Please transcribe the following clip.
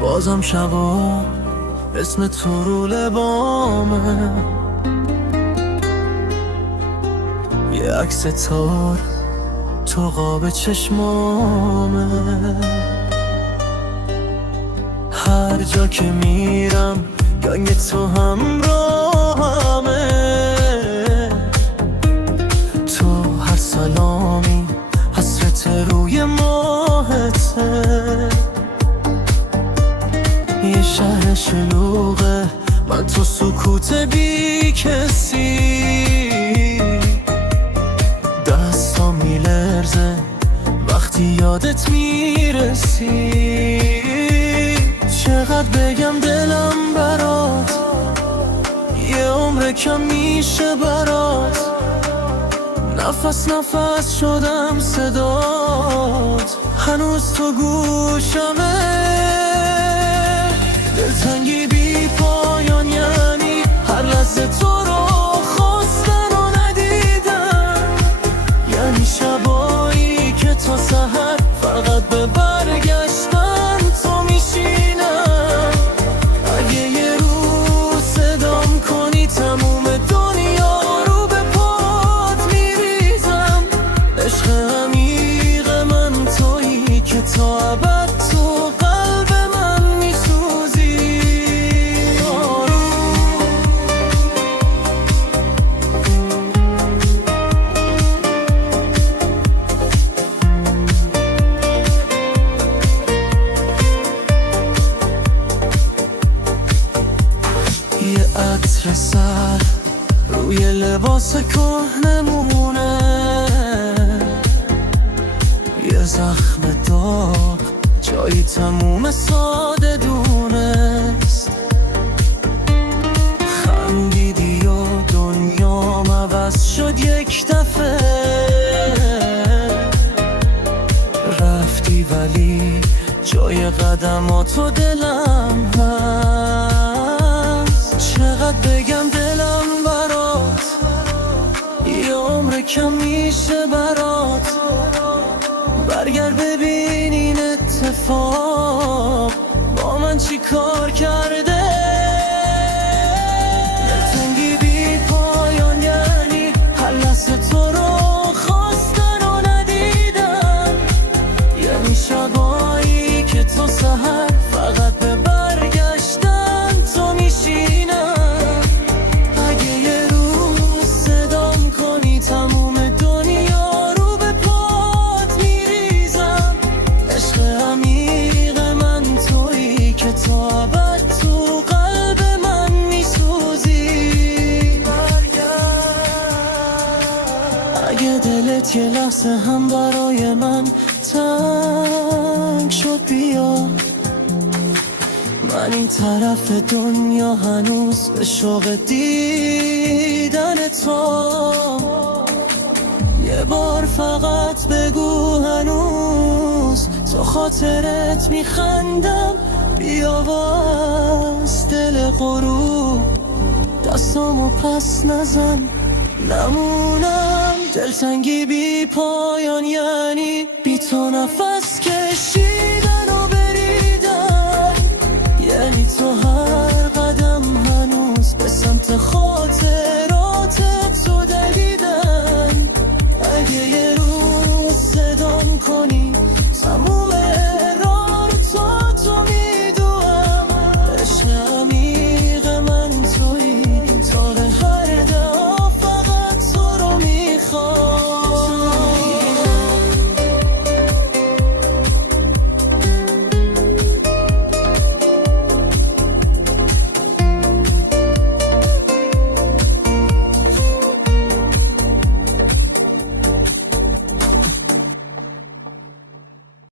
بازم شبا اسم تو رو لبامه، یه عکس تار تو قاب چشمامه. هر جا که میرم گنگ تو همراهمه، تو هر سلامی حسرت روی ماهته. یه شهر شلوغه من تو سکوت بی کسی، دستام میلرزه وقتی یادت میرسی. چقدر بگم دلم برات، یه عمر کم میشه برات. نفس نفس شدم صدات، هنوز تو گوشمه. دلتنگی بی پایان یعنی هر لحظه تو رو خواستن و ندیدن، یعنی شبایی که تا سحر فقط به برگشتن تو میشینم. اگه یه روز صدام کنی تموم دنیا رو به پات میریزم. عشق عمیق من تویی که تا ابد تو قلب من میسوزی. یه عطر سر روی لباس کهنمونه، یه زخم داغ جایی تموم ساده دونست. خندیدی و دنیام عوض شد یک دفعه، رفتی ولی جای قدماتو دلم هست. چقدر بگم دلم برات، یه عمر کم میشه برات. برگرد ببین این اتفاق با من چی کار کرده. دلتنگی بی پایان یعنی هر لحظه تو رو خواستن و ندیدن، یعنی شبایی که تو سحر فقط به برگشتن تو میشینم. اگه یه روز صدام کنی تموم دنیا رو به پات میریزم. عشق عمیق من تویی که تا ابد تو قلب من میسوزی. اگه دلت یه لحظه هم برای من تنگ شد بیا، من این طرف دنیا هنوز به شوق دیدن تو. یه بار فقط بگو هنوز تو خاطرت میخندم. بیا باز دل غروب دستامو پس نزن نمونم. دلتنگی بی پایان یعنی بی تو نفس